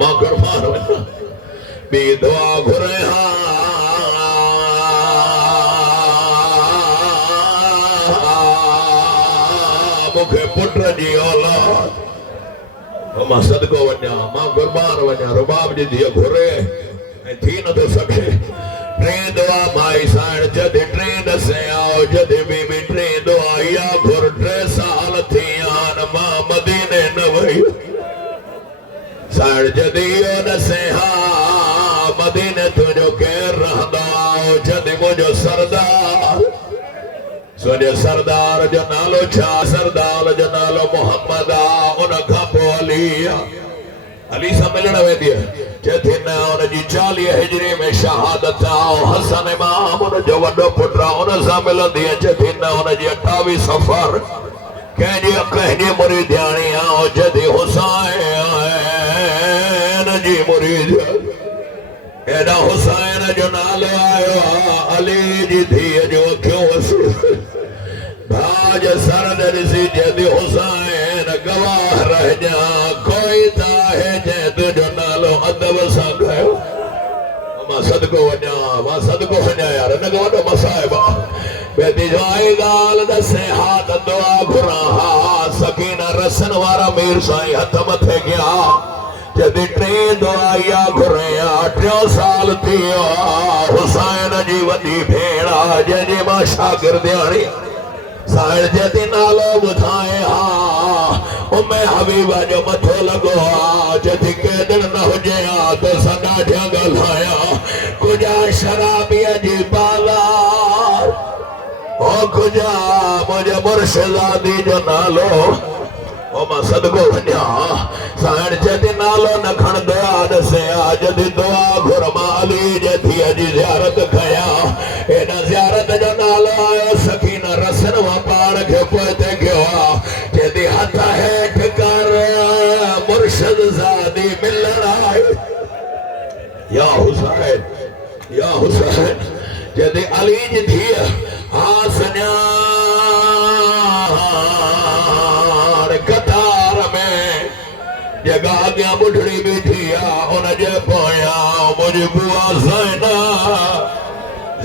मां कुर्बान वञा बी दुआ घुरे हा मूंखे पुट जी औलाद मां सदको वञा मां कुर्बान वञा रुबाब जी धीअ घुरे ऐं थी नथो सघे टे दुआ माई साइण जॾहिं टे दसे आओ जॾहिं बीबी टे दुआ इहा घुर 3 साल थी आन मां मदीने न वई साइण जॾहिं इहो दसे हा मदीने तुंहिंजो केरु रहंदो आओ जॾहिं मुंहिंजो सरदार सोने सरदार जो नालो छा सरदार जो नालो मोहम्मद आ उन खां पोइ अली अली सां मिलण वेंदी चेथी न उन जी 40 हिजरी में शहादत आओ हसन इमाम उन जो वॾो पुट उन सां मिलंदी चेथी न उन जी 28 सफ़र कंहिंजी मुरीदियाणी आओ जॾहिं हुसैन जी मुरीद एॾा हुसैन जो नालो आयो अली जी धीअ जो अखियूं वसी भाज सरद ॾिसी जॾहिं हुसैन गवाह रहिजा कोई त आहे जंहिं तुंहिंजो नालो अदब सां खयो मां सदको वञा यार इन खां वॾो मसाइब बेदी जो आई ॻाल्हि दसे हा त दुआ घुरां हा सकीना रसन वारा मीर साईं हथ मथे कया जॾहिं 3 दुआ इहा घुरे 3 साल थी वियो हुसैन जी वॾी भेण जंहिंजी मां शागिर्दियाणी साइण जॾहिं नालो ॿुधाए हा उम्मे हबीबा जो मथो लॻो जॾहिं केॾण न हुजे त सॾा ॾिया ॻाल्हाया कुझा शराबीअ जी बाज़ार ओ कुझा मुंहिंजे मुर्शिदादी जो नालो ओ मां सदको वञा साइण जॾहिं नालो न खणंदो ॾसे जॾहिं दुआ घुर मां अली जे धीअ जी ज़ियारत कया एॾा ज़ियारत जो नालो आयो सकीना रसन मां पाण खे पोइते कयो जॾहिं हथ हेठि कर मुर्शिद ज़ादी मिलण आई या हुसैन जॾहिं अली जी धीअ हा सन्यार कतार में जॻह अॻियां ॿुढड़ी बीठी उन जे पोयां मुंहिंजी बुआ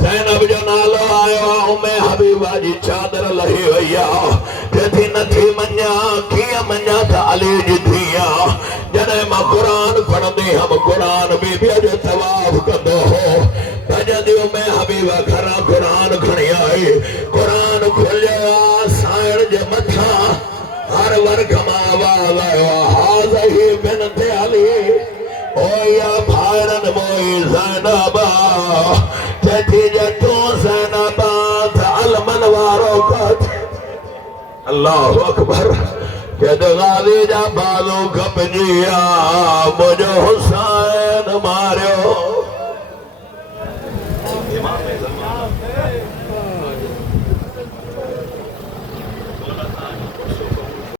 ज़ैनब जो नालो आयो उम्मे हबीबा जी चादर लही वई जॾहिं नथी मञा कीअं मञा त अली जी धीअ जॾहिं मां क़ुरान पढ़ंदी हुअमि क़ुरान बीबीअ जो तवाफ़ कंदो हो भॼंदी उम्मे हबीबा घरां क़ुरान खणी आई क़ुरान खोलियो साइण जे मथां हर वर्ग मां आवाज़ आयो हाज़ही बिनते अली ओ या भाइरनि मोई ज़ैनब जॾहिं तूं ज़ैनब त अलमन वारो कथ अल्लाहु अकबर जॾहिं गाज़ी जा बाज़ू कपजी मुंहिंजो हुसैन मारियो